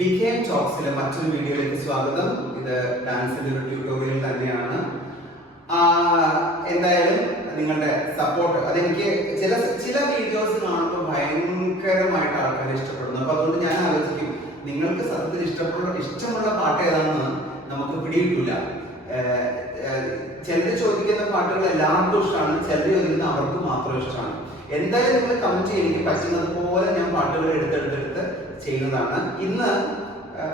ബികെഎം ടോക്സിലെ മറ്റൊരു വീഡിയോയിലേക്ക് സ്വാഗതം. ഇത് ഡാൻസിന്റെ ഒരു ട്യൂട്ടോറിയൽ തന്നെയാണ്. എന്തായാലും നിങ്ങളുടെ സപ്പോർട്ട് അതെനിക്ക് ചില വീഡിയോസ് കാണുമ്പോൾ ഭയങ്കരമായിട്ട് ആൾക്കാർ ഇഷ്ടപ്പെടുന്നു. അപ്പൊ അതുകൊണ്ട് ഞാൻ ആലോചിക്കും, നിങ്ങൾക്ക് സത്യത്തിൽ ഇഷ്ടമുള്ള പാട്ട് ഏതാണെന്ന് നമുക്ക് പിടികിട്ടില്ല. ചിലർ ചോദിക്കുന്ന പാട്ടുകൾ എല്ലാവർക്കും ഇഷ്ടമാണ്, ചിലർ ചോദിക്കുന്ന അവർക്ക് മാത്രം ഇഷ്ടമാണ്. എന്തായാലും നിങ്ങൾ കമന്റ് ചെയ്യും, എനിക്ക് പറ്റുന്നത് പോലെ ഞാൻ പാട്ടുകൾ എടുത്തെടുത്തെടുത്ത് ചെയ്യുന്നതാണ് ഇന്ന്.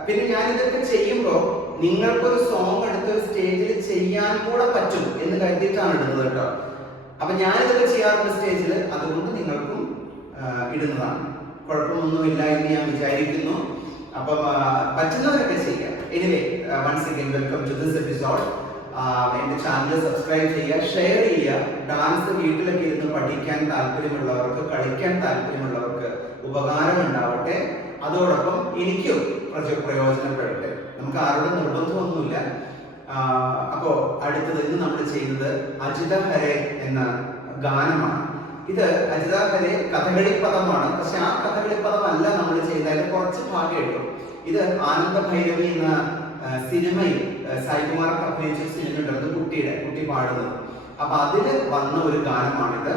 പിന്നെ ഞാൻ ഇതൊക്കെ ചെയ്യുമ്പോൾ നിങ്ങൾക്കൊരു സോങ് എടുത്ത് സ്റ്റേജിൽ ചെയ്യാൻ കൂടെ പറ്റും എന്ന് കരുതിയിട്ടാണ് ഇടുന്നത് കേട്ടോ. അപ്പൊ ഞാനിതൊക്കെ ചെയ്യാറുണ്ട് സ്റ്റേജിൽ, അതുകൊണ്ട് നിങ്ങൾക്കും ഇടുന്നതാണ്. കുഴപ്പമൊന്നുമില്ല എന്ന് ഞാൻ വിചാരിക്കുന്നു. അപ്പൊ പറ്റുന്നവരൊക്കെ ചെയ്യാം. Anyway, once again welcome to this episode. എന്റെ ചാനൽ സബ്സ്ക്രൈബ് ചെയ്യുക, ഷെയർ ചെയ്യുക. ഡാൻസ് വീട്ടിലൊക്കെ ഇരുന്ന് പഠിക്കാൻ താല്പര്യമുള്ളവർക്ക്, കളിക്കാൻ താല്പര്യമുള്ളവർക്ക് ഉപകാരം ഉണ്ടാവട്ടെ. അതോടൊപ്പം എനിക്കും പ്രയോജനപ്പെടട്ടെ. നമുക്ക് ആരോടും നിർബന്ധമൊന്നുമില്ല. അപ്പോ അടുത്തത് ഇന്ന് നമ്മൾ ചെയ്യുന്നത് അജിത ഹരേ എന്ന ഗാനമാണ്. ഇത് അജിത ഹരേ കഥകളി പദമാണ്, പക്ഷെ ആ കഥകളി പദമല്ല നമ്മൾ ചെയ്യുന്നത്, അതിന്റെ കുറച്ച് ഭാഗം ഇട്ടു. ഇത് ആനന്ദ ഭൈരവി എന്ന സിനിമയിൽ സായികുമാർ അഭിനയിച്ച സിനിമ ഉണ്ടത്, കുട്ടി പാടുന്നത്. അപ്പൊ അതില് വന്ന ഒരു ഗാനമാണിത്.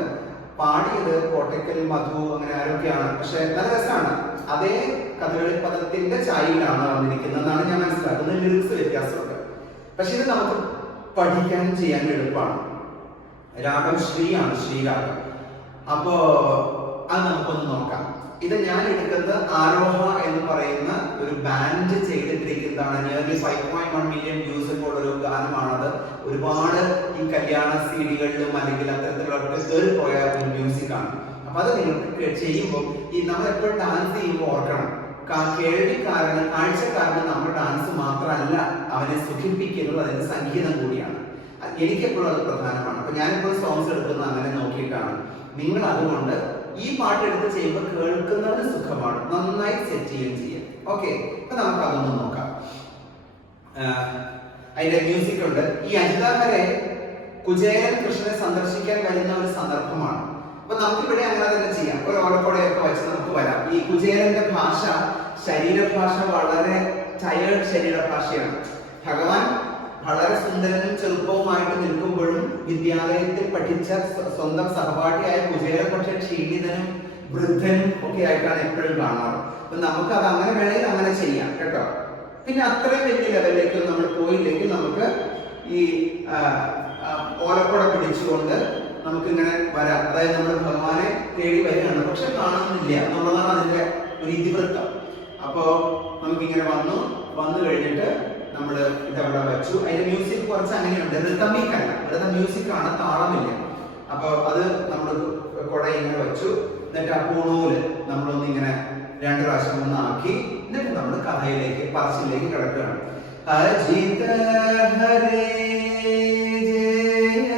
പാടിയത് കോട്ടയ്ക്കൽ മധു അങ്ങനെ ആരൊക്കെയാണ്, പക്ഷെ നല്ല രസമാണ്. അതേ കഥകളി പദത്തിന്റെ ചായയിലാണ് വന്നിരിക്കുന്നതെന്നാണ് ഞാൻ മനസ്സിലാക്കുന്നത്. ലിറിക്സ് വ്യത്യാസമുണ്ട്, പക്ഷെ ഇത് നമുക്ക് പഠിക്കാൻ ചെയ്യാൻ എളുപ്പമാണ്. രാഗം ശ്രീയാണ്, ശ്രീരാഗം. അപ്പോ അത് നമുക്കൊന്ന് നോക്കാം. ഇത് ഞാൻ എടുക്കുന്നത് ആരോഹ എന്ന് പറയുന്ന ഒരു ബാൻഡ് ചെയ്തിട്ടിരിക്കുന്നതാണ്. നിയർലി 5.1 മില്യൺ വ്യൂസ് ഉള്ള ഒരു ഗാനമാണത്. ഒരുപാട് ഈ കല്യാണ സീഡികളിലും അല്ലെങ്കിൽ അത്തരത്തിലുള്ള കയറി പോയ ഒരു മ്യൂസിക് ആണ്. അപ്പൊ അത് നിങ്ങൾക്ക് ചെയ്യുമ്പോൾ ഈ നമ്മൾ എപ്പോഴും ഡാൻസ് ചെയ്യുമ്പോൾ ഓർക്കണം, കേൾവിക്കാരന് കാഴ്ചക്കാരന് നമ്മുടെ ഡാൻസ് മാത്രമല്ല അവനെ സുഖിപ്പിക്കുന്നത്, അതിന്റെ സംഗീതം കൂടിയാണ്. എനിക്കെപ്പോഴും അത് പ്രധാനമാണ്. അപ്പൊ ഞാനിപ്പോൾ സോങ്സ് എടുക്കുന്നത് അങ്ങനെ നോക്കിയിട്ടാണ്. നിങ്ങൾ അതുകൊണ്ട് ഈ പാട്ട് എടുത്ത് ചെയ്യുമ്പോൾ കേൾക്കുന്നതിന് സുഖമാണ്, നന്നായി സെറ്റ് ചെയ്യുകയും ചെയ്യാം. ഓക്കെ, അപ്പൊ നമുക്ക് അതൊന്ന് നോക്കാം. അതിന്റെ മ്യൂസിക് ഉണ്ട്. ഈ അജിത ഹരേ കുചേലൻ കൃഷ്ണനെ സന്ദർശിക്കാൻ വരുന്ന ഒരു സന്ദർഭമാണ്. അപ്പൊ നമുക്കിവിടെ അങ്ങനെ തന്നെ ചെയ്യാം. ഒരു ഓടക്കൊടയൊക്കെ വെച്ച് നമുക്ക് വരാം. ഈ കുചേലന്റെ ഭാഷ, ശരീരഭാഷ വളരെ ടയേർഡ് ശരീരഭാഷയാണ്. ഭഗവാൻ വളരെ സുന്ദരനും ചെറുപ്പവുമായിട്ട് നിൽക്കുമ്പോഴും വിദ്യാലയത്തിൽ പഠിച്ച സ്വന്തം സഹപാഠിയായ കുചേലൻ പക്ഷെ ക്ഷീണിതനും വൃദ്ധനും ഒക്കെ ആയിട്ടാണ് എപ്പോഴും കാണാറ്. അപ്പൊ നമുക്ക് അത് അങ്ങനെ വേണമെങ്കിൽ അങ്ങനെ ചെയ്യാം കേട്ടോ. പിന്നെ അത്രയും വലിയ ലെവലിലേക്ക് നമ്മൾ പോയില്ലെങ്കിൽ നമുക്ക് ഈ ഓലക്കുട പിടിച്ചുകൊണ്ട് നമുക്കിങ്ങനെ വരാം. അതായത് നമ്മൾ ഭഗവാനെ തേടി വരികയാണ്, പക്ഷെ കാണുന്നില്ല എന്നുള്ളതാണ് അതിന്റെ ഒരു ഇതിവൃത്തം. അപ്പോ നമുക്കിങ്ങനെ വന്നു കഴിഞ്ഞിട്ട് നമ്മൾ ഇതവിടെ വെച്ചു. അതിന്റെ മ്യൂസിക് കുറച്ച് അങ്ങനെയുണ്ട്, റിതമിക്കല്ല, വെറുതെ മ്യൂസിക് ആണ്, താളമില്ല. അപ്പൊ അത് നമ്മൾ കുട ഇങ്ങനെ വെച്ചു. എന്നിട്ട് ആ പൂണൂല് നമ്മളൊന്ന് ഇങ്ങനെ 2 പ്രാവശ്യം ഒന്ന് ആക്കി, എന്നിട്ട് നമ്മൾ കഥയിലേക്ക് പറച്ചിലേക്ക് കിടക്കുകയാണ്. അജിത ഹരേ ജയ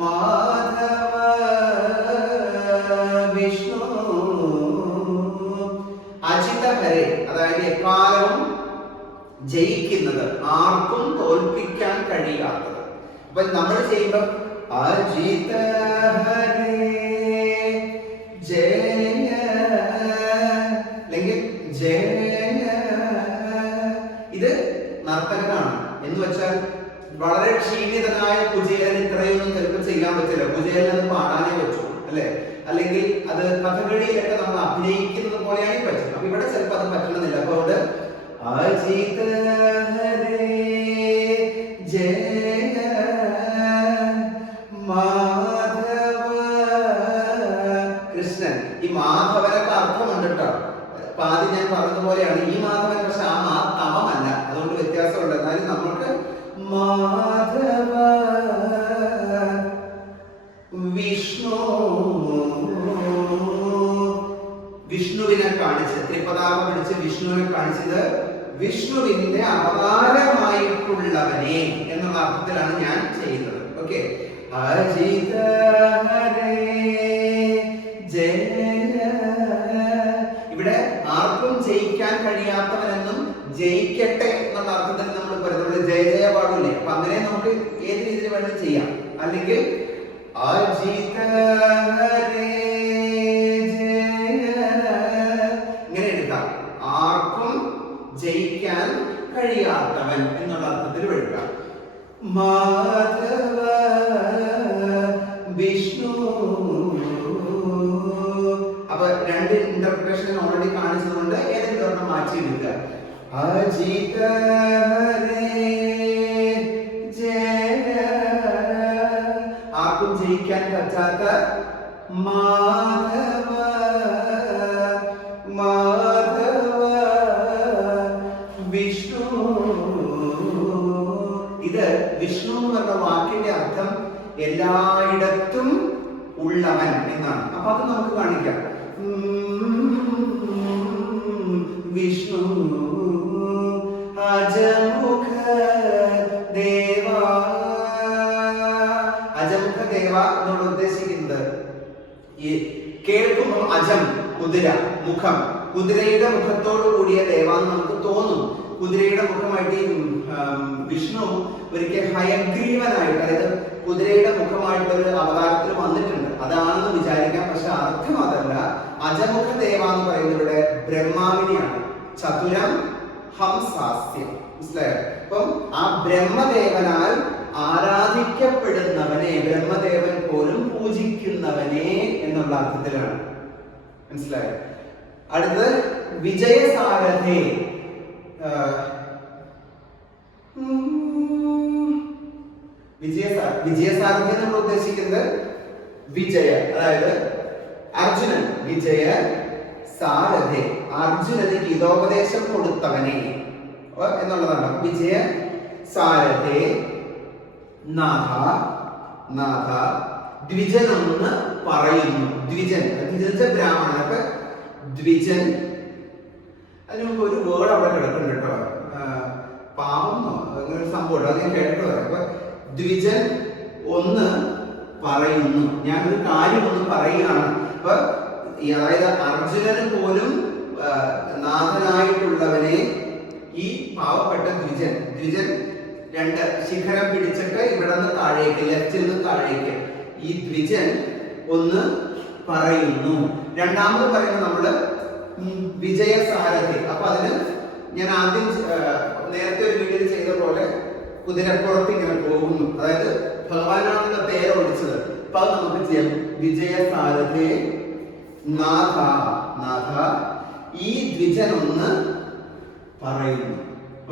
മാധവ വിഷ്ണു. അജിത ഹരേ അതായത് എക്കാലവും ജയിക്കുന്നത്, ആർക്കും തോൽപ്പിക്കാൻ കഴിയാത്തത്. അപ്പൊ നമ്മൾ ചെയ്യുമ്പോൾ അജിത ഹരേ ജയ അല്ലെങ്കിൽ ജയ, ഇത് നർത്തകനാണ് എന്ന് വെച്ചാൽ വളരെ ക്ഷീണിതനായ കുചേലൻ ഇത്രയൊന്നും ചിലപ്പോൾ ചെയ്യാൻ പറ്റില്ല. കുചേലൻ അത് പാടാനേ പറ്റൂ, അല്ലെ? അല്ലെങ്കിൽ അത് കഥകളിയിലൊക്കെ നമ്മൾ അഭിനയിക്കുന്നത് പോലെയാണ് പറ്റും. അപ്പൊ ഇവിടെ ചിലപ്പോൾ അത് പറ്റണമെന്നില്ല. അപ്പൊ അവിടെ അജിത ഹരേ ജയ മാധവ കൃഷ്ണൻ. ഈ മാധവനൊക്കെ അർത്ഥമുണ്ട് കേട്ടോ. അപ്പൊ ആദ്യം ഞാൻ പറഞ്ഞതുപോലെയാണ് ഈ മാധവൻ, പക്ഷെ ആ തമമല്ല, അതുകൊണ്ട് വ്യത്യാസമുണ്ട്. എന്നാലും നമ്മൾക്ക് മാധവ വിഷ്ണു, വിഷ്ണുവിനെ കാണിച്ച് ത്രിപതാക പിടിച്ച് വിഷ്ണുവിനെ കാണിച്ചത് വിഷ്ണുവിന്റെ അവതാരമായിട്ടുള്ളവനെ എന്നുള്ള അർത്ഥത്തിലാണ് ഞാൻ ചെയ്യുന്നത്. ഓക്കെ, അജിത ഹരേ ജയ. ഇവിടെ ആർക്കും ജയിക്കാൻ കഴിയാത്തവനെന്നും ജയിക്കട്ടെ എന്നുള്ള അർത്ഥത്തിൽ നമ്മൾ പറയുന്നത് ജയ ജയ പാടില്ലേ. അപ്പൊ അങ്ങനെ നമുക്ക് ഏത് രീതിയിൽ വേണമെങ്കിൽ ചെയ്യാം. അല്ലെങ്കിൽ അജിത ഹരേ ജയ ഇങ്ങനെ എടുക്കാം. ജയിക്കാൻ കഴിയാത്തവൻ എന്നുള്ള അർത്ഥത്തിൽ എടുക്കാം. മാധവ വിഷ്ണു. അപ്പൊ രണ്ട് ഇന്റർപ്രിട്ടേഷൻ ഓൾറെഡി കാണിച്ചതുകൊണ്ട് ഏതെങ്കിലും ഒരെണ്ണം മാറ്റിയെടുക്കുക. അജിത ആർക്കും ജയിക്കാൻ പറ്റാത്ത മാധവ മാധവ വിഷ്ണു. ഇത് വിഷ്ണു എന്ന വാക്കിന്റെ അർത്ഥം എല്ലായിടത്തും ഉള്ളവൻ എന്നാണ്. അപ്പൊ അത് നമുക്ക് കാണിക്കാം. വിഷ്ണു അജമുഖ ദേവ. അജമുഖ ദേവ എന്നോട് ഉദ്ദേശിക്കുന്നത് ഈ കേൾക്കുമ്പോൾ അജം കുതിര, മുഖം കുതിരയുടെ മുഖത്തോട് കൂടിയ ദേവ എന്ന് നമുക്ക് തോന്നും. കുതിരയുടെ മുഖമായിട്ട് വിഷ്ണു ഒരിക്കൽ ഹയഗ്രീവനായിട്ട്, അതായത് കുതിരയുടെ മുഖമായിട്ട് ഒരു അവതാരത്തിൽ വന്നിട്ടുണ്ട്, അതാണെന്ന് വിചാരിക്കാം. പക്ഷെ അർത്ഥം അതല്ല. അജമുഖ ദേവ എന്ന് പറയുന്നത് ഇവിടെ ബ്രഹ്മാവിനെയാണ്. ചതുരം ഹംസാസ്യം. മനസ്സിലായോ? അപ്പം ആ ബ്രഹ്മദേവനാൽ ആരാധിക്കപ്പെടുന്നവനെ, ബ്രഹ്മദേവൻ പോലും പൂജിക്കുന്നവനെ എന്നുള്ള അർത്ഥത്തിലാണ്. മനസ്സിലായോ? അടുത്തത് വിജയസാരഥേ. വിജയസാരഥി നമ്മൾ ഉദ്ദേശിക്കുന്നത് വിജയ, അതായത് അർജുനൻ. വിജയ സാരഥേ, അർജുനന് ഗീതോപദേശം കൊടുത്തവനെ എന്നുള്ളതാണ്. വിജയ സാരഥേ നാഥ. നാഥ ദ്വിജൻ ഒന്ന് പറയുന്നു. ദ്വിജൻ, ദ്വിജൻ ബ്രാഹ്മണൻ. അപ്പൊ ദ്വിജൻ, അതിന് മുമ്പ് ഒരു വേർഡ് അവിടെ കിടക്കുന്നുണ്ട് കേട്ടോ, പാവം അങ്ങനെ ഒരു സംഭവം, അത് ഞാൻ കേട്ടോ. അപ്പൊ ദ്വിജൻ ഒന്ന് പറയുന്നു, ഞാനൊരു കാര്യം ഒന്ന് പറയുകയാണ്. അപ്പൊ അതായത് അർജുനന് പോലും നാഥനായിട്ടുള്ളവനെ ഈ പാവപ്പെട്ട ദ്വിജൻ, ദ്വിജൻ രണ്ട് ശിഖരം പിടിച്ചിട്ട് ഇവിടെ നിന്ന് താഴേക്ക്, ലെഫ്റ്റിൽ നിന്ന് താഴേക്ക്, ഈ ദ്വിജൻ ഒന്ന് പറയുന്നു. രണ്ടാമത് പറയുന്നത് നമ്മള് വിജയസാരഥി. അപ്പൊ അതിന് ഞാൻ ആദ്യം നേരത്തെ ഒരു വീഡിയോ ചെയ്ത പോലെ കുതിരപ്പുറത്ത് ഇങ്ങനെ പോകുന്നു, അതായത് ഭഗവാനാണല്ലോ തേര ഓടിച്ചത്. അപ്പൊ അത് നമുക്ക് ചെയ്യാം. വിജയസാരഥേ നാഥ. നാഥ ഈ ദ്വിജൻ ഒന്ന് പറയുന്നു.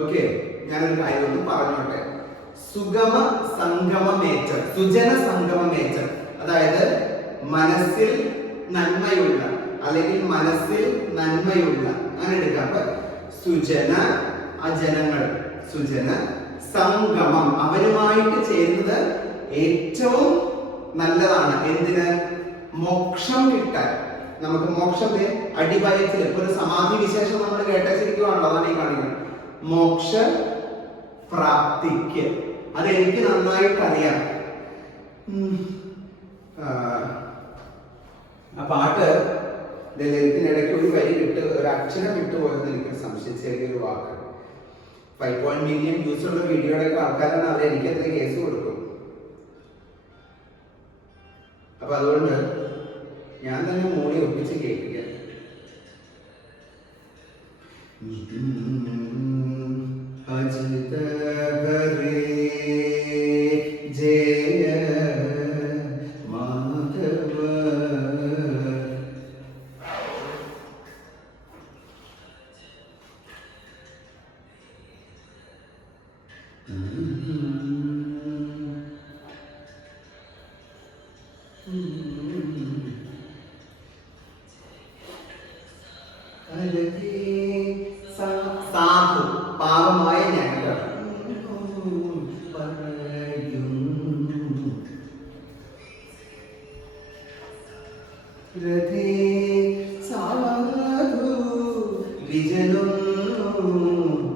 ഓക്കെ, ഞാനൊരു കാര്യം ഒന്ന് പറഞ്ഞോട്ടെ. സുഗമ സംഗമമേറ്റം, സുജന സംഗമമേറ്റം, അതായത് മനസ്സിൽ നന്മയുള്ള അല്ലെങ്കിൽ മനസ്സിൽ നന്മയുള്ള, അങ്ങനെ എടുക്കാം. അപ്പൊ സുജന അജനങ്ങൾ, സുജന സംഗമം അവരുമായിട്ട് ചേരുന്നത് ഏറ്റവും നല്ലതാണ്. എന്തിന്? മോക്ഷം കിട്ടാൻ. നമുക്ക് മോക്ഷത്തെ അടിവയറ്റിൽ ഇപ്പൊ ഒരു സമാധി വിശേഷം നമ്മൾ കേട്ടിരിക്കുവാണല്ലോ, അതാണ് ഈ കാണിക്കുന്നത്. മോക്ഷ പ്രാപ്തിക്ക് അതെനിക്ക് നന്നായിട്ട് അറിയാം. ആ പാട്ട് ഇതിനിടയ്ക്ക് ഒരു വരി വിട്ട്, ഒരു അക്ഷരം വിട്ടുപോയെന്ന് എനിക്ക് സംശയം. ചെറിയൊരു വാക്ക് 5 മില്യൺ വ്യൂസ് ഉള്ള വീഡിയോയുടെ ഒക്കെ ആൾക്കാരാണ് അവർ, എനിക്ക് എത്ര കേസ് കൊടുക്കും. അപ്പൊ അതുകൊണ്ട് ഞാൻ തന്നെ മൂടി ഒപ്പിച്ച് കേൾപ്പിക്കാം. ജയ മാധവ. സാധു പാവമായ ഞങ്ങൾ സാധു വിജനും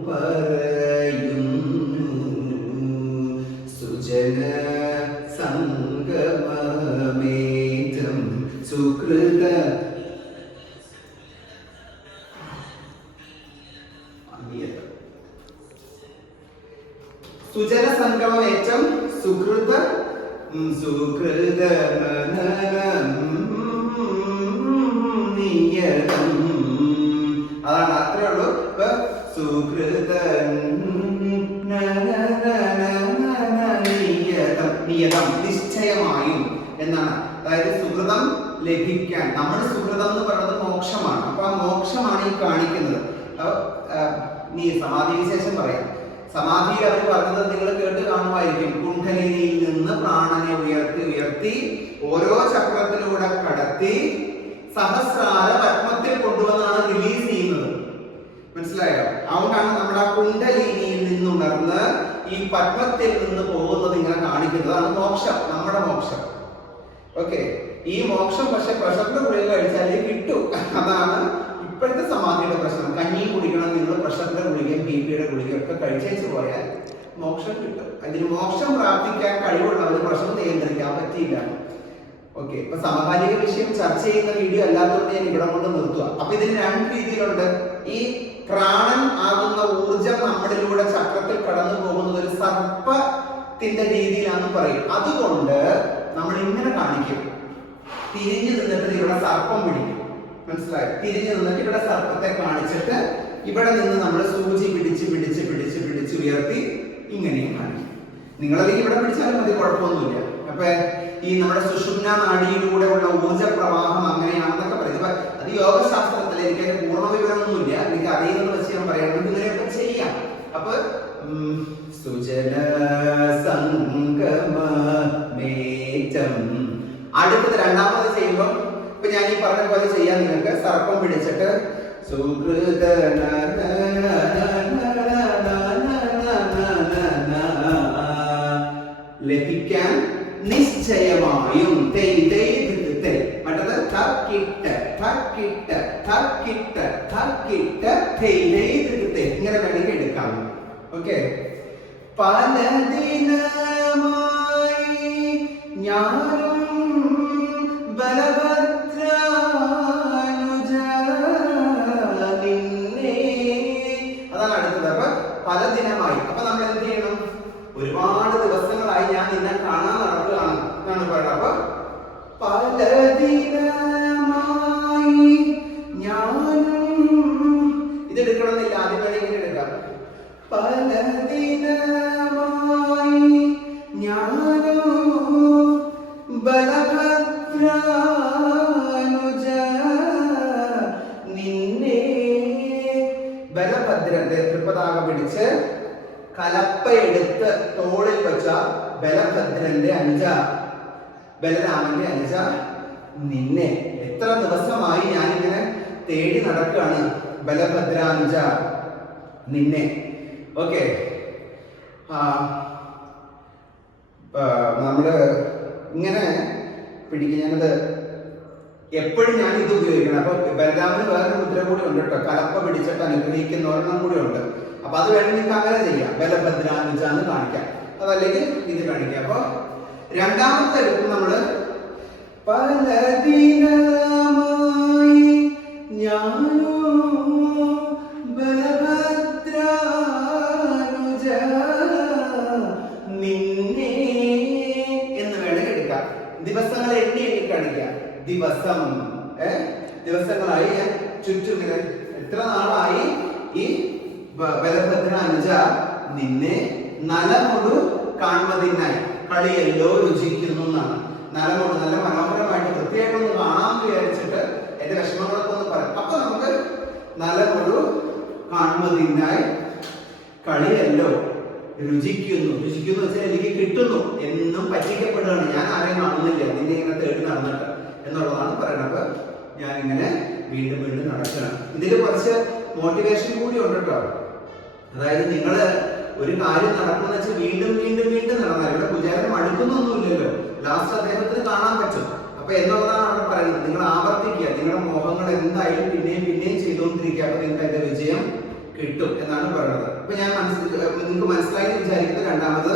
പറയുന്നു. സുജന സംഗമമേറ്റം സുകൃത. സുജന സംഗമമേറ്റം സുകൃത സുകൃത നിയതം. അതാണ്, അത്രേ ഉള്ളൂ. ഇപ്പൊ സുകൃതം നിയതം നിശ്ചയമായും എന്നാണ്. അതായത് സുകൃതം ലഭിക്കാൻ, നമ്മുടെ സുകൃതം എന്ന് പറയുന്നത് മോക്ഷമാണ്. അപ്പൊ ആ മോക്ഷമാണ് ഈ കാണിക്കുന്നത്. നീ സമാധി വിശേഷം പറയാം. സമാധിയിൽ അവർ പറഞ്ഞത് നിങ്ങൾ കേട്ട് കാണുമായിരിക്കും. കുണ്ഡലിനിയിൽ നിന്ന് പ്രാണനെ ഉയർത്തി ഉയർത്തി ഓരോ ചക്രത്തിലൂടെ കടത്തി സഹസ്രാര പത്മത്തിൽ കൊണ്ടുവന്നാണ് റിലീസ് ചെയ്യുന്നത്. മനസ്സിലായോ? അതുകൊണ്ടാണ് നമ്മൾ ആ കുണ്ഡലിനിയിൽ നിന്നുണർന്ന് ഈ പത്മത്തിൽ നിന്ന് പോകുന്നത് ഇങ്ങനെ കാണിക്കുന്നതാണ് മോക്ഷം, നമ്മുടെ മോക്ഷം. ഓക്കെ, ഈ മോക്ഷം പക്ഷെ പ്രഷറിന്റെ ഗുളിക കഴിച്ചാലേ കിട്ടൂ. അതാണ് ഇപ്പോഴത്തെ സമാധിയുടെ പ്രശ്നം. കഞ്ഞി കുടിക്കണം നിങ്ങൾ, പ്രഷറിന്റെ ഗുളികയും ബി പിയുടെ ഗുളികയും ഒക്കെ കഴിച്ചേച്ച് പോയാൽ മോക്ഷം കിട്ടും. അതിന് മോക്ഷം പ്രാപ്തിക്കാൻ കഴിവുള്ളവർ പ്രഷർ നിയന്ത്രിക്കാൻ പറ്റിയില്ല. ഓക്കെ, ഇപ്പൊ സമകാലിക വിഷയം ചർച്ച ചെയ്യുന്ന വീഡിയോ അല്ലാത്തതുകൊണ്ട് ഞാൻ ഇവിടെ കൊണ്ട് നിർത്തുക. അപ്പൊ ഇതിന് രണ്ട് രീതിയിലുണ്ട്. ഈ പ്രാണൻ ആകുന്ന ഊർജം നമ്മളിലൂടെ ചക്രത്തിൽ കടന്നു പോകുന്നത് ഒരു സർപ്പത്തിന്റെ രീതിയിലാന്ന് പറയും. അതുകൊണ്ട് നമ്മൾ ഇങ്ങനെ കാണിക്കും, തിരിഞ്ഞു നിന്നിട്ട് ഇവിടെ സർപ്പം പിടിക്കും. മനസ്സിലായോ? തിരിഞ്ഞു നിന്നിട്ട് ഇവിടെ സർപ്പത്തെ കാണിച്ചിട്ട് ഇവിടെ നിന്ന് നമ്മൾ സൂചി പിടിച്ച് പിടിച്ച് പിടിച്ച് പിടിച്ച് ഉയർത്തി ഇങ്ങനെയും കാണിക്കും. നിങ്ങളല്ലെങ്കിൽ ഇവിടെ പിടിച്ചാലും മതി, കുഴപ്പമൊന്നുമില്ല. അപ്പൊ ഈ നമ്മുടെ സുഷുമ്ന നാഡിയിലൂടെ ഉള്ള ഊർജ പ്രവാഹം അങ്ങനെയാണെന്നൊക്കെ പറയുന്നത്. അത് യോഗശാസ്ത്രത്തിൽ എനിക്ക് അതിന്റെ പൂർണ്ണ വിവരമൊന്നുമില്ല, എനിക്ക് അറിയുന്നത് വെച്ച് ഞാൻ പറയാം. നമുക്ക് ഇങ്ങനെയൊക്കെ ചെയ്യാം. അപ്പൊ സുജന സംഗമേറ്റം അടുത്തത് രണ്ടാമത് ചെയ്യുമ്പോൾ ഇപ്പൊ ഞാൻ ഈ പറഞ്ഞ പോലെ ചെയ്യാൻ നിങ്ങൾക്ക് സർപ്പം പിടിച്ചിട്ട് സുകൃത ലഭിക്കാൻ നിശ്ചയമായും മറ്റത് ഇങ്ങനെ വേണമെങ്കിൽ എടുക്കാം. ഓക്കെ, പല ദിനമായി ഞാനും ബലഭദ്രാനുജ നിന്നെ. അതാണ് അടുത്തത്. അപ്പൊ പല ദിനമായി, അപ്പൊ നമ്മൾ എന്ത് ചെയ്യണം? ഒരുപാട് ദിവസങ്ങളായി ഞാൻ നിന്നെ കാണാൻ നടക്കുകയാണ് എന്നാണ് പറയുന്നത്. അപ്പൊ പല ദിനമായി ഞാനും, ഇതെടുക്കണമെന്നില്ല, ആദ്യം വേണമെങ്കിൽ എടുക്കാം. പല ദിനമായി ഞാനും ബലഭദ്രാനുജ നിന്നെ. ബലഭദ്രന്റെ തൃപ്പതാക പിടിച്ച് കലപ്പയെടുത്ത് തോളിൽ വെച്ച ബലഭദ്രന്റെ അനുജ, ബലരാമന്റെ അനുജ നിന്നെ. എത്ര ദിവസമായി ഞാനിങ്ങനെ തേടി നടക്കുകയാണ്, ബലഭദ്രാനുജ നിന്നെ. ഓക്കെ, നമ്മള് ഇങ്ങനെ പിടിക്കും. ഞാനത് എപ്പോഴും ഞാൻ ഇത് ഉപയോഗിക്കണം. അപ്പൊ ബലരാമന് വേറൊരു മുദ്ര കൂടി ഉണ്ട് കേട്ടോ, കലപ്പ പിടിച്ചിട്ട് അനുഗ്രഹിക്കുന്ന ഒരെണ്ണം കൂടി ഉണ്ട്. അപ്പൊ അത് വേണമെങ്കിൽ നിങ്ങൾക്ക് അങ്ങനെ ചെയ്യാം, ബലഭദ്രാനുജ എന്ന് കാണിക്കാം. അതല്ലെങ്കിൽ ഇത് കാണിക്കാം. അപ്പൊ രണ്ടാമത്തെ എടുക്കും നമ്മള് പല ദിനമായി ഞാനോ ബലഭദ്രാനുജ നിന്നെ എന്ന് വേണമെങ്കിൽ എടുക്കാം. ദിവസങ്ങളെ എണ്ണി എണ്ണി കാണിക്കാം. ദിവസം ദിവസങ്ങളായി ഞാൻ ചുറ്റും എത്ര നാളായി ഈ ബലഭദ്രാനുജ നിന്നെ നലമൊടു കാണുന്നതിനായി കളിയല്ലോ രുചിക്കുന്നു എന്നാണ്. നലമൊടു നല്ല മനോഹരമായിട്ട് കൃത്യമായിട്ടൊന്ന് കാണാമെന്ന് വിചാരിച്ചിട്ട് എന്റെ വിഷമങ്ങളൊക്കെ ഒന്ന് പറയാം. അപ്പൊ നമുക്ക് നലമൊടു കാണുന്നതിനായി കളിയല്ലോ രുചിക്കുന്നു. രുചിക്കുന്നു വെച്ചാൽ എനിക്ക് കിട്ടുന്നു എന്നും പറ്റിക്കപ്പെടുകയാണ്. ഞാൻ ആരെയും കാണുന്നില്ല, നിന്നെ ഇങ്ങനെ തേടി നടന്നിട്ട് എന്നുള്ളതാണ് പറയുന്നത്. അപ്പൊ ഞാനിങ്ങനെ വീണ്ടും വീണ്ടും നടക്കണം. ഇതിൽ കുറച്ച് മോട്ടിവേഷൻ കൂടി ഉണ്ട് കേട്ടോ. അതായത് നിങ്ങള് ഒരു കാര്യം നടക്കുന്ന വെച്ചാൽ വീണ്ടും വീണ്ടും വീണ്ടും നടന്നാൽ ഇവിടെ പൂജാരം അടുക്കുന്നൊന്നുമില്ലല്ലോ, ലാസ്റ്റ് അദ്ദേഹത്തിന് കാണാൻ പറ്റും. അപ്പൊ എന്നുള്ളതാണ് അവിടെ പറയുന്നത്. നിങ്ങൾ ആവർത്തിക്കുക, നിങ്ങളുടെ മോഹങ്ങൾ എന്തായാലും പിന്നെയും പിന്നെയും ചെയ്തുകൊണ്ടിരിക്കുക. അപ്പൊ നിങ്ങൾക്ക് അതിന്റെ വിജയം കിട്ടും എന്നാണ് പറയുന്നത്. അപ്പൊ ഞാൻ നിങ്ങൾക്ക് മനസ്സിലായി വിചാരിക്കുന്നത്. രണ്ടാമത്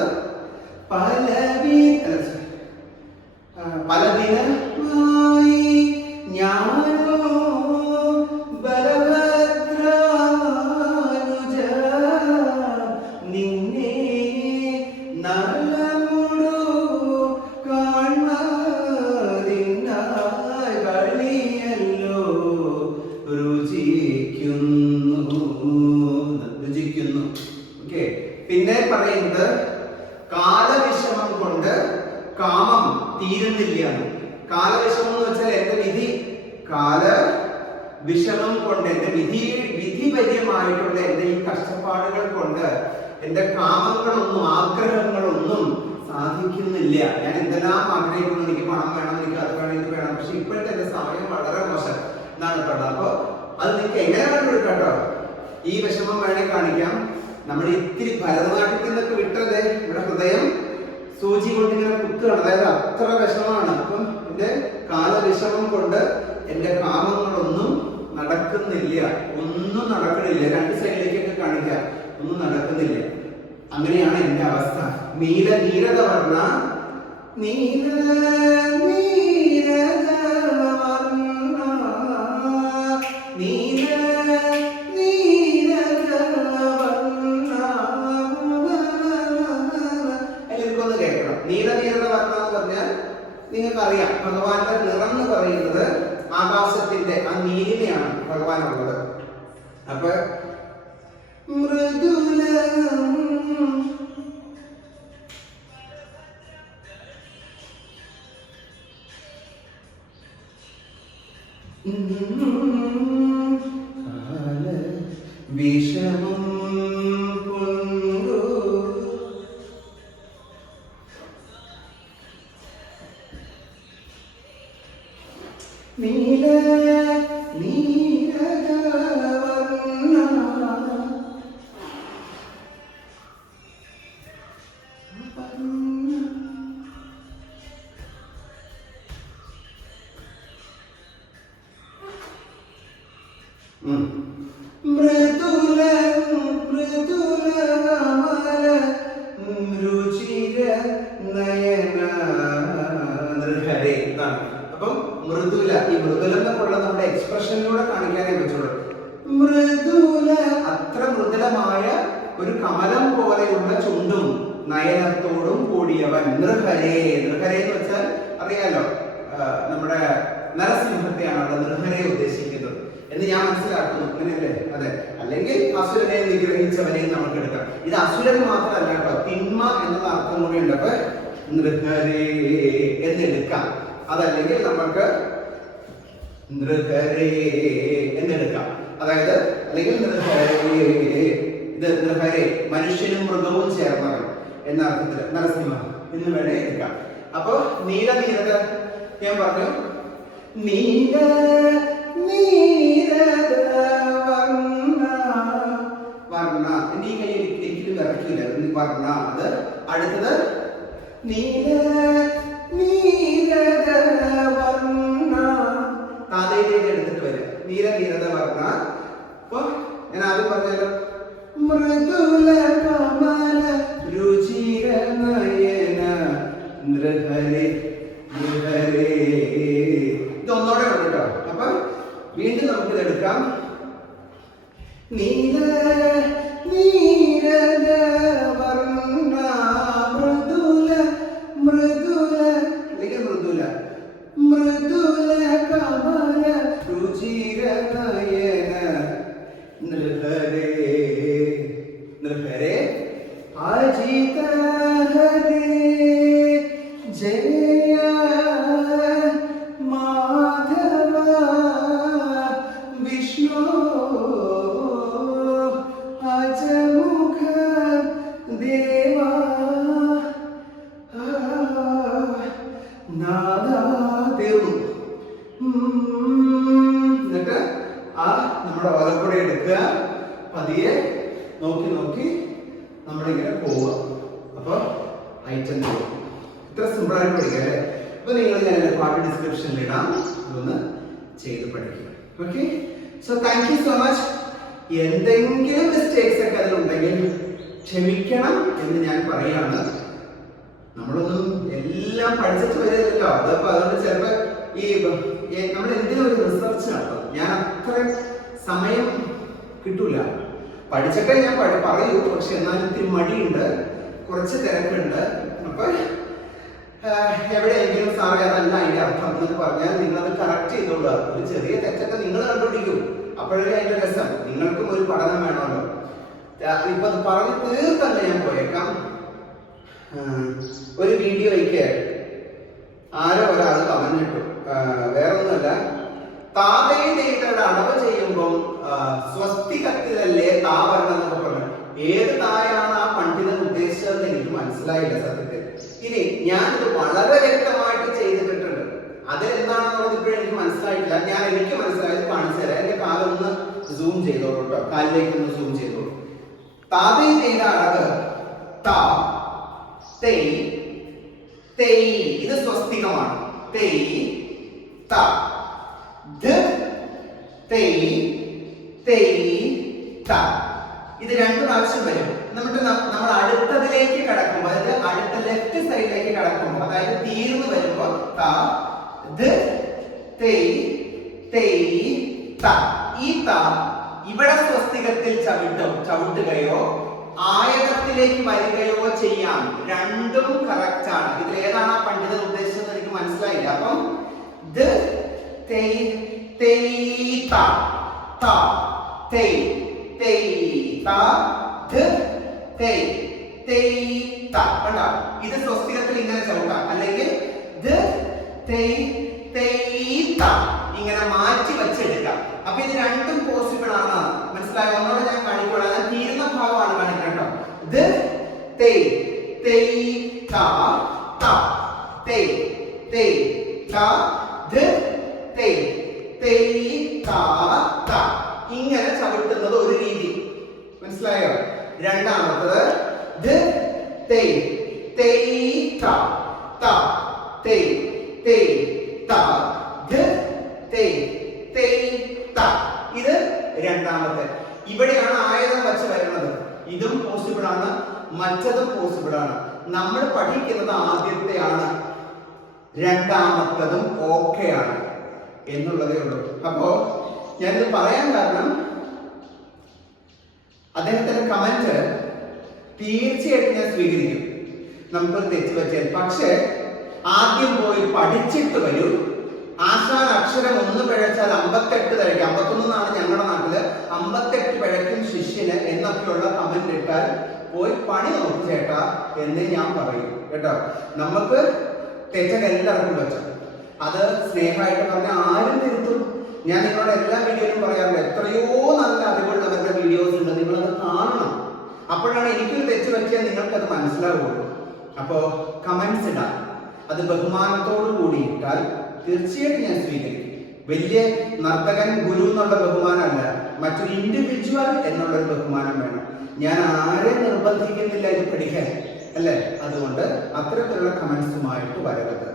പലദിനമായി ഞാനോ ബലഭദ്രാനുജ നിന്നെ നലമൊടു കാണുന്നതിനായി കളിയല്ലോ രുചിക്കുന്നു. രുചിക്കുന്നു. ഓക്കെ, പിന്നെ പറയുന്നത് കാലവിഷമം കൊണ്ട് കാമം തീരുന്നില്ല. കാലവിഷമം എന്ന് വെച്ചാൽ എന്റെ വിധി, കാലവിഷമം കൊണ്ട് എന്റെ വിധിപര്യമായിട്ടുള്ള എന്റെ ഈ കഷ്ടപ്പാടുകൾ കൊണ്ട് എന്റെ കാമങ്ങളൊന്നും ആഗ്രഹങ്ങളൊന്നും സാധിക്കുന്നില്ല. ഞാൻ എന്തെല്ലാം ആഗ്രഹിക്കുന്നു, എനിക്ക് പണം വേണം, എനിക്ക് അത് വേണം, ഇത് വേണം, പക്ഷെ ഇപ്പോഴത്തെ എന്റെ സമയം വളരെ മോശം എന്നാണ് പറഞ്ഞത്. അപ്പൊ അത് നിങ്ങൾക്ക് എങ്ങനെ കണ്ടുപിടിക്കാം കേട്ടോ. ഈ വിഷമം വേണേ കാണിക്കാം. നമ്മൾ ഇത്തിരി ഭരതനാട്യത്തിൽ നിന്നൊക്കെ വിട്ടത് ഇവിടെ ഹൃദയം സൂചി കൊണ്ട് ഇങ്ങനെ കുത്തുകയാണ്, അതായത് അത്ര വിഷമാണ്. അപ്പം എന്റെ കാലവിഷമം കൊണ്ട് എന്റെ കാമങ്ങളൊന്നും നടക്കുന്നില്ല, ഒന്നും നടക്കണില്ല. രണ്ട് സൈഡിലേക്കൊക്കെ കാണിക്കാം, ഒന്നും നടക്കുന്നില്ല. അങ്ങനെയാണ് എന്റെ അവസ്ഥ. നീരത വർണ്ണ നീല നീരത വർണ്ണ നീല നീരത വർണ്ണ. എനിക്കൊന്ന് കേൾക്കണം. നീലനീരത വർണ്ണ എന്ന് പറഞ്ഞാൽ നിങ്ങൾക്കറിയാം, ഭഗവാന്റെ നിറം എന്ന് പറയുന്നത് ആകാശത്തിന്റെ ആ നീലിനെയാണ് ഭഗവാനുള്ളത്. അപ്പൊ മൃദുലം വിഷമം കൊണ്ടു നീല നീരത വർണ്ണ. മൃദുല മൃദുല കമല രുചിര നയന നൃഹരേ. അപ്പം മൃദുല, ഈ മൃദുല എന്നൊക്കെയുള്ള നമ്മുടെ എക്സ്പ്രഷനിലൂടെ കാണിക്കാനേ പറ്റുള്ളൂ. മൃദുല, അത്ര മൃദുലമായ ഒരു കമലം പോലെയുള്ള ചുണ്ടും നയനത്തോടും കൂടിയവൻ. നൃഹരേ, നൃഹരേ എന്ന് വെച്ചാൽ അറിയാലോ, നമ്മുടെ നരസിംഹത്തെയാണ് അവിടെ നൃഹരേ ഉദ്ദേശിക്കുന്നത് എന്ന് ഞാൻ മനസ്സിലാക്കുന്നു. അങ്ങനെയല്ലേ? അതെ. അല്ലെങ്കിൽ അസുരനെ നിഗ്രഹിച്ചവനെ നമുക്ക് എടുക്കാം. ഇത് അസുരൻ മാത്രമല്ല കേട്ടോ, തിന്മ എന്ന അർത്ഥം കൂടി ഉണ്ട്. അപ്പൊ നൃഹരേ എന്നെടുക്കാം. അതല്ലെങ്കിൽ നമുക്ക് നൃഹരേ എന്നെടുക്കാം. അതായത് അല്ലെങ്കിൽ ഇത് നൃഹരേ മനുഷ്യനും മൃഗവും ചേർന്നവൻ എന്ന അർത്ഥത്തിൽ നരസിംഹ എന്ന് വേണേ എടുക്കാം. അപ്പൊ നീലനീരത ഞാൻ പറഞ്ഞു. നീല നീരത വർണ്ണ വർണ്ണ. എന്റെ ഈ കൈ ഒരിക്കലും ഇറക്കില്ല, വർണ്ണ. അത് അടുത്തത് നീല നീരത വർണ്ണ. താതയിലേക്ക് എടുത്തിട്ട് വരിക. നീല നീരത വർണ്ണ. അപ്പൊ ഞാൻ ആദ്യം പറഞ്ഞല്ലോ, മൃദുല കമല രുചിര നയന നൃഹരേ നൃഹരേ. ഇതൊന്നോടെ ഉണ്ട് കേട്ടോ. അപ്പൊ വീണ്ടും നമുക്കിത് എടുക്കാം. നീല നീരത വർണ്ണ മൃദുല മൃദുല അല്ലെങ്കിൽ മൃദുല മൃദുല കമല രുചിര നയന നൃഹരേ നൃഹരേ. അജിത ഹരേ ജയ മാധവ വിഷ്ണു അജമുഖ ദേവ നാദാദേവു. എന്നിട്ട് ആ നമ്മുടെ ഓലക്കുട എടുക്കുക, പതിയെ നോക്കി നോക്കി നമ്മളിങ്ങനെ പോവുക. അപ്പൊ ഐറ്റം പോകും. ഇത്ര സിമ്പിൾ ആയിട്ട് പഠിക്കാം അല്ലേ? അപ്പൊ നിങ്ങൾ ഞാൻ പാട്ട് ഡിസ്ക്രിപ്ഷനിൽ ഇടാം, ഇതൊന്ന് ചെയ്ത് പഠിക്കുക. Okay, so thank you so much. എന്തെങ്കിലും മിസ്റ്റേക്സ് ഒക്കെ അതിലുണ്ടെങ്കിൽ ക്ഷമിക്കണം എന്ന് ഞാൻ പറയാണ്. നമ്മളൊന്നും എല്ലാം പഠിച്ചിട്ട് വരില്ലല്ലോ. അതപ്പോ അതുകൊണ്ട് ചിലപ്പോ ഈ നമ്മൾ എന്തെങ്കിലും ഒരു റിസർച്ച് നടത്തും. ഞാൻ അത്ര സമയം കിട്ടൂല. പഠിച്ചിട്ടേ ഞാൻ പറയൂ, പക്ഷെ എന്നാലും ഇത്തിരി മടിയുണ്ട്, കുറച്ച് തിരക്കുണ്ട്. അപ്പൊ എവിടെയെങ്കിലും സാറേ അതല്ല അതിന്റെ അർത്ഥം എന്ന് പറഞ്ഞാൽ നിങ്ങളത് കറക്റ്റ് ചെയ്തോളുക. ഒരു ചെറിയ തെറ്റൊക്കെ നിങ്ങൾ കണ്ടുപിടിക്കും, അപ്പോഴേ അതിന്റെ രസം. നിങ്ങൾക്കും ഒരു പഠനം വേണമല്ലോ. ഇപ്പൊ അത് പറഞ്ഞ് തീർത്തല്ല ഞാൻ പോയേക്കാം. ഒരു വീഡിയോയ്ക്ക് ആരോ ഒരാൾ കമന്റ് ഇട്ടു, വേറൊന്നുമല്ല, താതയും ദൈവങ്ങളുടെ അടവ് ചെയ്യുമ്പം സ്വസ്തികത്തിലല്ലേ താ വരണം എന്നൊക്കെ പറഞ്ഞു. ഏത് തായാണ് ആ പണ്ഡിതൻ ഉദ്ദേശിച്ചതെന്ന് എനിക്ക് മനസ്സിലായില്ല സത്യത്തിൽ. ഇനി ഞാനിത് വളരെ വ്യക്തമായിട്ട് ചെയ്തിട്ടുണ്ട്, അതിലെന്താണെന്നുള്ളത് ഇപ്പോഴും എനിക്ക് മനസ്സിലായിട്ടില്ല. എനിക്ക് മനസ്സിലായത് കാണിച്ചു തരാം. എന്റെ കാലൊന്ന് സൂം ചെയ്തോളൂ കേട്ടോ, കാലിലേക്ക് ഒന്ന് സൂം ചെയ്തോളൂ. താതയും ചെയ്ത അടവ് താ തേയ് തേയ്, ഇത് സ്വസ്തികമാണ്. തേയ് ത തേയ് തേയ് ത, ഇത് 2 പ്രാവശ്യം വരും. നമ്മൾ അടുത്തതിലേക്ക് കടക്കുമ്പോൾ, അതായത് അടുത്ത ലെഫ്റ്റ് സൈഡിലേക്ക് കടക്കുമ്പോൾ, അതായത് തീർന്നു വരുമ്പോൾ ത തേയ് തേയ് ത. ഈ ത ഇവിടെ സ്വസ്തികത്തിൽ ചവിട്ടുകയോ ആയതത്തിലേക്ക് വരികയോ ചെയ്യാം. രണ്ടും കറക്റ്റ് ആണ്. ഇതിൽ ഏതാണ് ആ പണ്ഡിതൻ ഉദ്ദേശിച്ചത് എനിക്ക് മനസ്സിലായില്ല. അപ്പം ഇത് സ്വസ്തികത്തിൽ ഇങ്ങനെ ചവിട്ടാം, അല്ലെങ്കിൽ ഇങ്ങനെ മാറ്റി വെച്ചെടുക്കാം. അപ്പൊ ഇത് രണ്ടും പോസിബിൾ ആണ്. മനസ്സിലായോ? ഒന്നുകൂടെ ഞാൻ കാണിക്കണം. ഞാൻ തീരുന്ന ഭാഗമാണ് കാണിക്കണം കേട്ടോ. ഇങ്ങനെ ചവിട്ടുന്നത് ഒരു രീതി. മനസ്സിലായോ? രണ്ടാമത്തത് ഇത് രണ്ടാമത്തെ. ഇവിടെയാണ് ആയുധം വച്ച് വരുന്നത്. ഇതും പോസിബിൾ ആണ്, മറ്റതും പോസിബിൾ ആണ്. നമ്മൾ പഠിക്കുന്നത് ആദ്യത്തെയാണ്, രണ്ടാമത്തതും ഓക്കെ ആണ് എന്നുള്ളതേ ഉള്ളൂ. അപ്പോ ഞാനിത് പറയാൻ കാരണം, അദ്ദേഹത്തിന്റെ കമന്റ് തീർച്ചയായിട്ടും ഞാൻ സ്വീകരിക്കും. നമുക്കൊരു തെറ്റ് പറ്റിയാൽ, പക്ഷെ ആദ്യം പോയി പഠിച്ചിട്ട് വരൂ. ആശാൻ അക്ഷരം 1 പിഴച്ചാൽ 58 തഴയ്ക്കും. 51 ഞങ്ങളുടെ നാട്ടില്. 58 പിഴയ്ക്കും ശിഷ്യന് എന്നൊക്കെയുള്ള കമന്റ് ഇട്ടാൽ പോയി പണി നോക്കി ചേട്ടാ എന്നേ ഞാൻ പറയും കേട്ടോ. നമുക്ക് തെറ്റൊക്കെ എല്ലാവർക്കും പറ്റും. അത് സ്നേഹമായിട്ട് പറഞ്ഞ ആരും തിരുത്തും. ഞാൻ നിങ്ങളുടെ എല്ലാ വീഡിയോയിലും പറയാറുണ്ട്, എത്രയോ നല്ല അറിവുള്ളവരുടെ വീഡിയോസ് ഉണ്ട്, നിങ്ങളത് കാണണം. അപ്പോഴാണ് എനിക്കൊരു തെറ്റ് പറ്റിയാൽ നിങ്ങൾക്കത് മനസ്സിലാവുള്ളൂ. അപ്പോ കമന്റ്സ് ഇടാം, അത് ബഹുമാനത്തോടു കൂടി ഇട്ടാൽ തീർച്ചയായിട്ടും ഞാൻ സ്വീകരിക്കും. വലിയ നർത്തകൻ ഗുരു എന്നുള്ള ബഹുമാനമല്ല, മറ്റൊരു ഇൻഡിവിജ്വൽ എന്നുള്ളൊരു ബഹുമാനം വേണം. ഞാൻ ആരെയും നിർബന്ധിക്കുന്നില്ല ഇത് പഠിക്കാൻ, അല്ലേ? അതുകൊണ്ട് അത്തരത്തിലുള്ള കമന്റ്സുമായിട്ട് വരരുത്.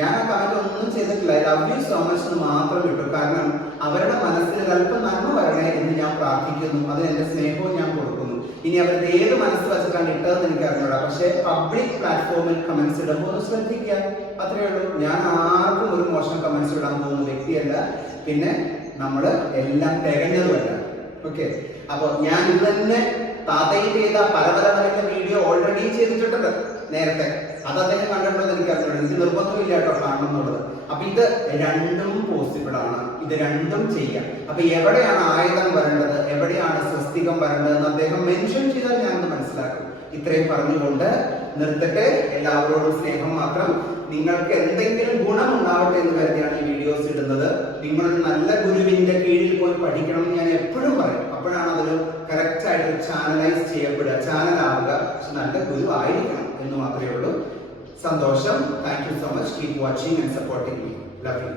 ഞാൻ ആ കമന്റ് ഒന്നും ചെയ്തിട്ടില്ല. ലവ് യു സോ മച്ച് എന്ന് മാത്രം ഇട്ടു. കാരണം അവരുടെ മനസ്സിൽ അല്പം നന്മ വരണേ എന്ന് ഞാൻ പ്രാർത്ഥിക്കുന്നു. അതിന് എന്റെ സ്നേഹവും ഞാൻ കൊടുക്കുന്നു. ഇനി അവരുടെ ഏത് മനസ്സ് വെച്ചിട്ടാണ് ഇട്ടതെന്ന് എനിക്ക് അറിഞ്ഞൂടാ. പക്ഷെ പബ്ലിക് പ്ലാറ്റ്ഫോമിൽ കമന്റ്സ് ഇടുമ്പോൾ ഒന്ന് ശ്രദ്ധിക്കുക, അത്രേ ഉള്ളൂ. ഞാൻ ആർക്കും ഒരു മോശം കമന്റ്സ് ഇടാൻ പോകുന്ന വ്യക്തിയല്ല. പിന്നെ നമ്മള് എല്ലാം തികഞ്ഞതുമല്ല. ഓക്കെ, അപ്പൊ ഞാൻ ഇത് തന്നെ താതയിൽ ചെയ്ത പല വീഡിയോ ഓൾറെഡി ചെയ്തിട്ടുണ്ട് നേരത്തെ. അത് അദ്ദേഹം കണ്ടിട്ടുള്ളത് എനിക്ക് അറിഞ്ഞൂടാ. എനിക്ക് നിർബന്ധമില്ല കേട്ടോ കാണണം എന്നുള്ളത്. അപ്പൊ ഇത് രണ്ടും പോസിബിൾ ആണ്, ഇത് രണ്ടും ചെയ്യാം. അപ്പൊ എവിടെയാണ് ആയുധം വരേണ്ടത്, എവിടെയാണ് സ്വസ്തികം വരേണ്ടതെന്ന് അദ്ദേഹം മെൻഷൻ ചെയ്താൽ ഞാനത് മനസ്സിലാക്കും. ഇത്രയും പറഞ്ഞുകൊണ്ട് നിർത്തട്ടെ. എല്ലാവരോടും സ്നേഹം മാത്രം. നിങ്ങൾക്ക് എന്തെങ്കിലും ഗുണം ഉണ്ടാവട്ടെ എന്ന് കരുതിയാണ് ഈ വീഡിയോസ് ഇടുന്നത്. നിങ്ങളൊരു നല്ല ഗുരുവിന്റെ കീഴിൽ പോയി പഠിക്കണം എന്ന് ഞാൻ എപ്പോഴും പറയും. അപ്പോഴാണ് അതൊരു കറക്റ്റ് ആയിട്ട് ചാനലൈസ് ചെയ്യപ്പെടുക, ചാനലാവുക. പക്ഷെ നല്ല ഗുരു ആയിരിക്കണം എന്ന് മാത്രമേ ഉള്ളൂ. സന്തോഷം. Thank you so much. Keep watching and supporting me. Love you.